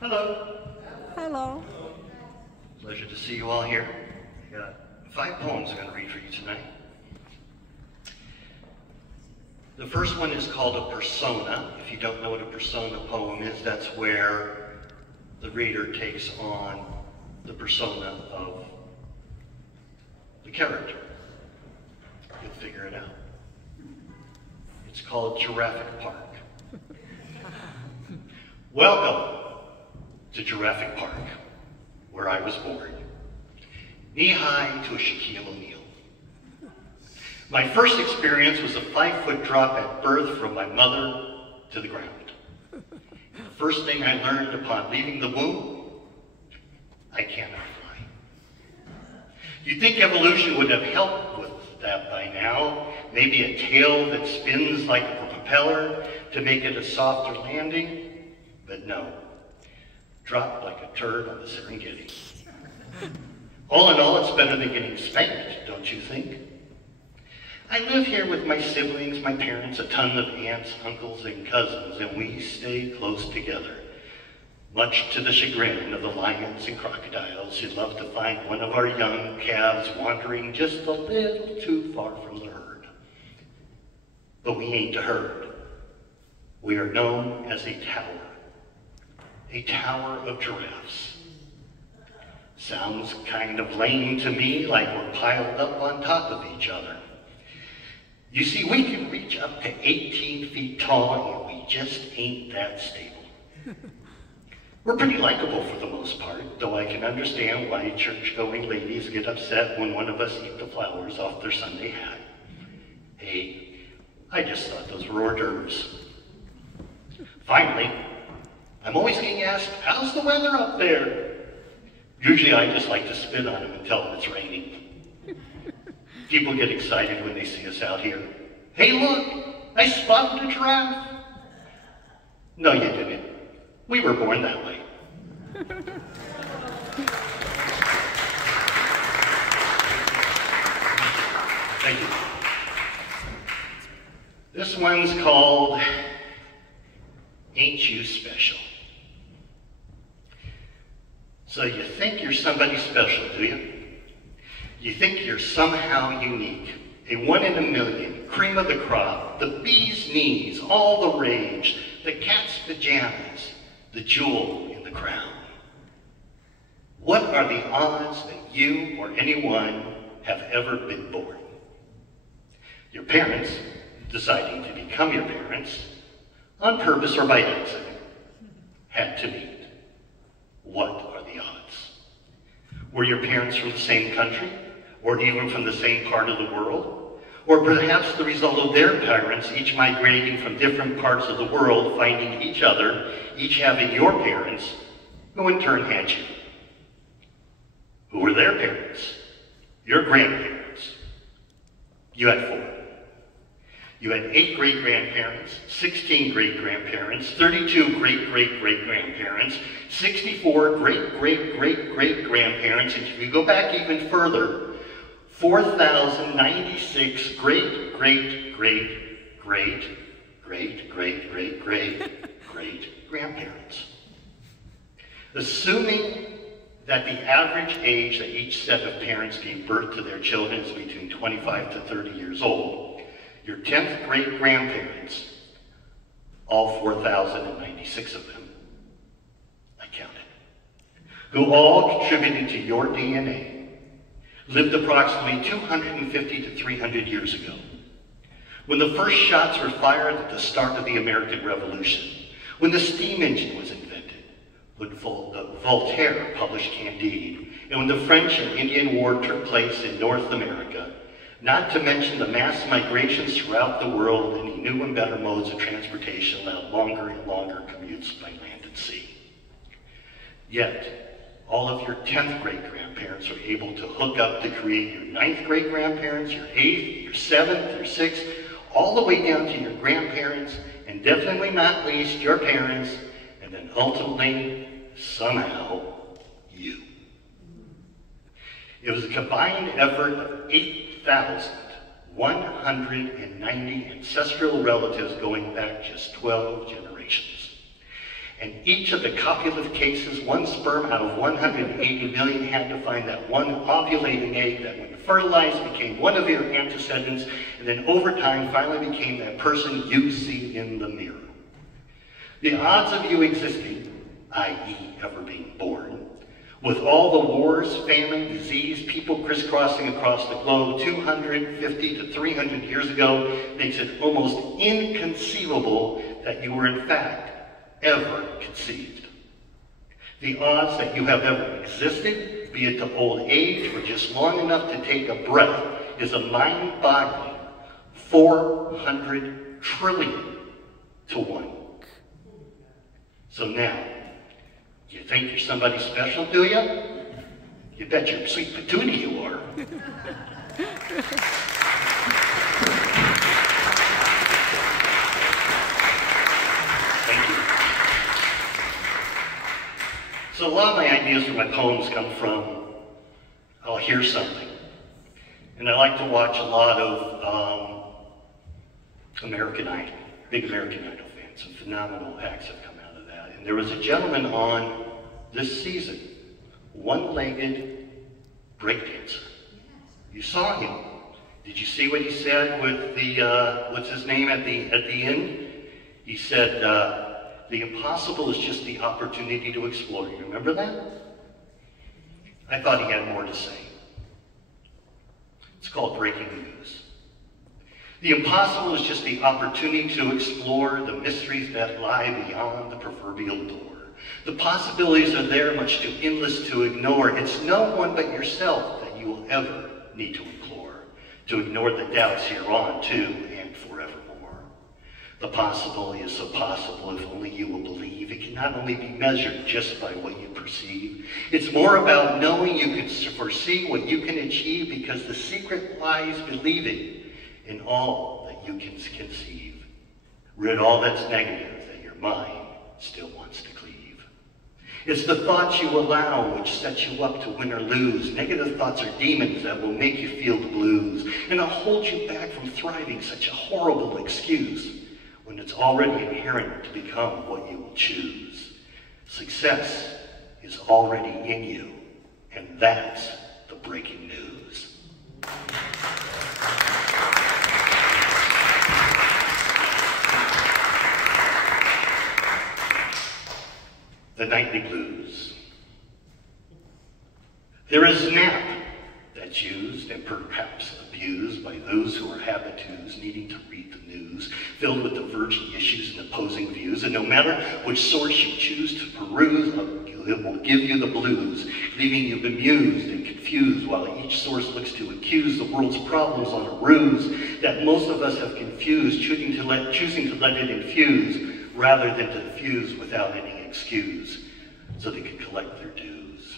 Hello. Hello. Pleasure to see you all here. I got 5 poems I'm going to read for you tonight. The first one is called a persona. If you don't know what a persona poem is, that's where the reader takes on the persona of the character. You'll figure it out. It's called Jurassic Park. Welcome to Jurassic Park, where I was born. Knee-high to a Shaquille O'Neal. My first experience was a 5-foot drop at birth from my mother to the ground. The first thing I learned upon leaving the womb, I cannot fly. You'd think evolution would have helped with that by now. Maybe a tail that spins like a propeller to make it a softer landing, but no. Dropped like a turd on the Serengeti. All in all, it's better than getting spanked, don't you think? I live here with my siblings, my parents, a ton of aunts, uncles, and cousins, and we stay close together, much to the chagrin of the lions and crocodiles who love to find one of our young calves wandering just a little too far from the herd. But we ain't a herd. We are known as a tower of giraffes. Sounds kind of lame to me, like we're piled up on top of each other. You see, we can reach up to 18 feet tall, and we just ain't that stable. We're pretty likable for the most part, though I can understand why church-going ladies get upset when one of us eat the flowers off their Sunday hat. Hey, I just thought those were hors d'oeuvres. Finally, I'm always getting asked, how's the weather up there? Usually I just like to spit on them and tell them it's raining. People get excited when they see us out here. Hey look, I spotted a giraffe. No, you didn't. We were born that way. Thank you. This one's called Ain't You Special? So you think you're somebody special, do you? You think you're somehow unique, a 1 in a million, cream of the crop, the bee's knees, all the rage, the cat's pajamas, the jewel in the crown. What are the odds that you or anyone have ever been born? Your parents, deciding to become your parents, on purpose or by accident, had to meet. What are the odds? Were your parents from the same country, or even from the same part of the world? Or perhaps the result of their parents, each migrating from different parts of the world, finding each other, each having your parents, who in turn had you. Who were their parents? Your grandparents. You had 4. You had 8 great-grandparents, 16 great-grandparents, 32 great-great-great-grandparents, 64 great-great-great-great-grandparents, and if you go back even further, 4,096 great-great-great-great-great-great-great-grandparents. Assuming that the average age that each set of parents gave birth to their children is between 25 to 30 years old, your 10th great-grandparents, all 4,096 of them, I counted, who all contributed to your DNA, lived approximately 250 to 300 years ago, when the first shots were fired at the start of the American Revolution, when the steam engine was invented, when Voltaire published Candide, and when the French and Indian War took place in North America, not to mention the mass migrations throughout the world and the new and better modes of transportation allowed longer and longer commutes by land and sea. Yet, all of your 10th great-grandparents are able to hook up to create your 9th great-grandparents, your 8th, your 7th, your 6th, all the way down to your grandparents, and definitely not least your parents, and then ultimately, somehow, you. It was a combined effort of 8,190 ancestral relatives going back just 12 generations. And each of the copulative cases, one sperm out of 180 million had to find that one ovulating egg that when fertilized became one of your antecedents, and then over time finally became that person you see in the mirror. The odds of you existing, i.e. ever being born, with all the wars, famine, disease, people crisscrossing across the globe 250 to 300 years ago, makes it almost inconceivable that you were in fact ever conceived. The odds that you have ever existed, be it to old age or just long enough to take a breath, is a mind-boggling 400 trillion to 1. So now, you think you're somebody special, do you? You bet your sweet patootie you are. Thank you. So a lot of my ideas for my poems come from, I'll hear something. And I like to watch a lot of American Idol, big American Idol fans. Some phenomenal acts have come out of that. And there was a gentleman on this season, one-legged breakdancer. You saw him. Did you see what he said with the, what's his name at the end? He said, the impossible is just the opportunity to explore. You remember that? I thought he had more to say. It's called breaking news. The impossible is just the opportunity to explore the mysteries that lie beyond the proverbial door. The possibilities are there, much too endless to ignore. It's no one but yourself that you will ever need to implore, to ignore the doubts hereon too and forevermore. The possibility is so possible if only you will believe. It can not only be measured just by what you perceive. It's more about knowing you can foresee what you can achieve, because the secret lies believing in all that you can conceive. Rid all that's negative that your mind still wants to cleave. It's the thoughts you allow which sets you up to win or lose. Negative thoughts are demons that will make you feel the blues, and they'll hold you back from thriving, such a horrible excuse, when it's already inherent to become what you will choose. Success is already in you, and that's the breaking news. The nightly blues. There is an app that's used and perhaps abused by those who are habitues, needing to read the news, filled with divergent issues and opposing views, and no matter which source you choose to peruse, it will give you the blues, leaving you bemused and confused, while each source looks to accuse the world's problems on a ruse that most of us have confused, choosing to let it infuse, rather than to diffuse without any excuse, so they can collect their dues.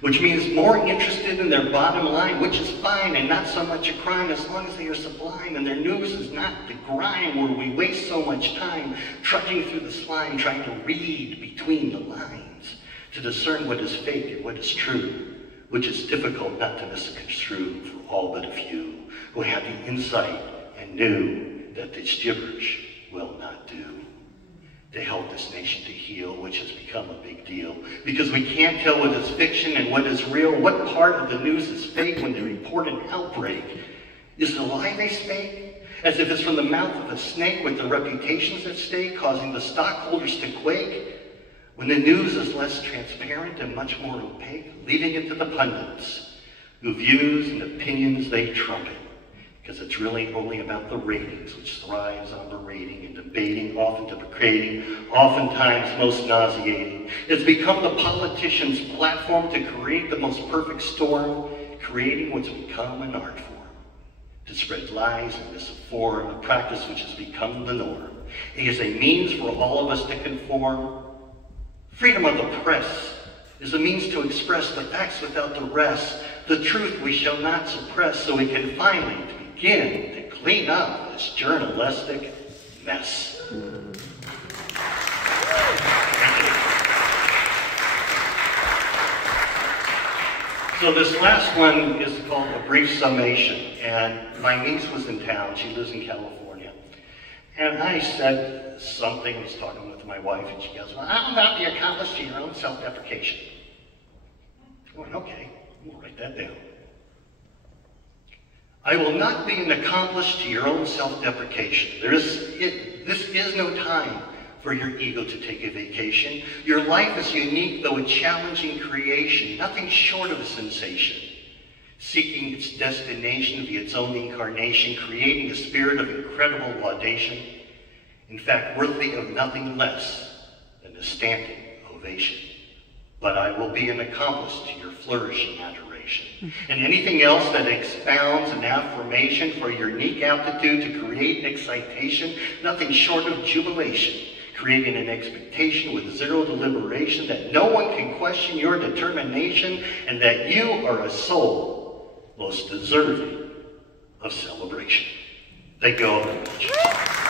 Which means more interested in their bottom line, which is fine and not so much a crime as long as they are sublime, and their news is not the grime where we waste so much time trudging through the slime, trying to read between the lines to discern what is fake and what is true, which is difficult not to misconstrue for all but a few who had the insight and knew that this gibberish will not do. To help this nation to heal, which has become a big deal. Because we can't tell what is fiction and what is real, what part of the news is fake when they report an outbreak. Is it a lie they spake? As if it's from the mouth of a snake with their reputations at stake, causing the stockholders to quake? When the news is less transparent and much more opaque, leaving it to the pundits, whose views and opinions they trumpet. Because it's really only about the ratings, which thrives on berating and debating, often deprecating, oftentimes most nauseating. It's become the politician's platform to create the most perfect storm, creating what's become an art form, to spread lies and misinform, a practice which has become the norm. It is a means for all of us to conform. Freedom of the press is a means to express the facts without the rest, the truth we shall not suppress, so we can finally begin to clean up this journalistic mess. So this last one is called A Brief Summation, and my niece was in town. She lives in California. And I said something, I was talking with my wife, and she goes, well, I'm about the accomplice to your own self-deprecation. I went, okay, we'll write that down. I will not be an accomplice to your own self-deprecation. This is no time for your ego to take a vacation. Your life is unique, though a challenging creation, nothing short of a sensation. Seeking its destination via its own incarnation, creating a spirit of incredible laudation, in fact, worthy of nothing less than a standing ovation. But I will be an accomplice to your flourishing adoration. And anything else that expounds an affirmation for your unique aptitude to create excitation, nothing short of jubilation, creating an expectation with zero deliberation that no one can question your determination and that you are a soul most deserving of celebration. Thank you all very much.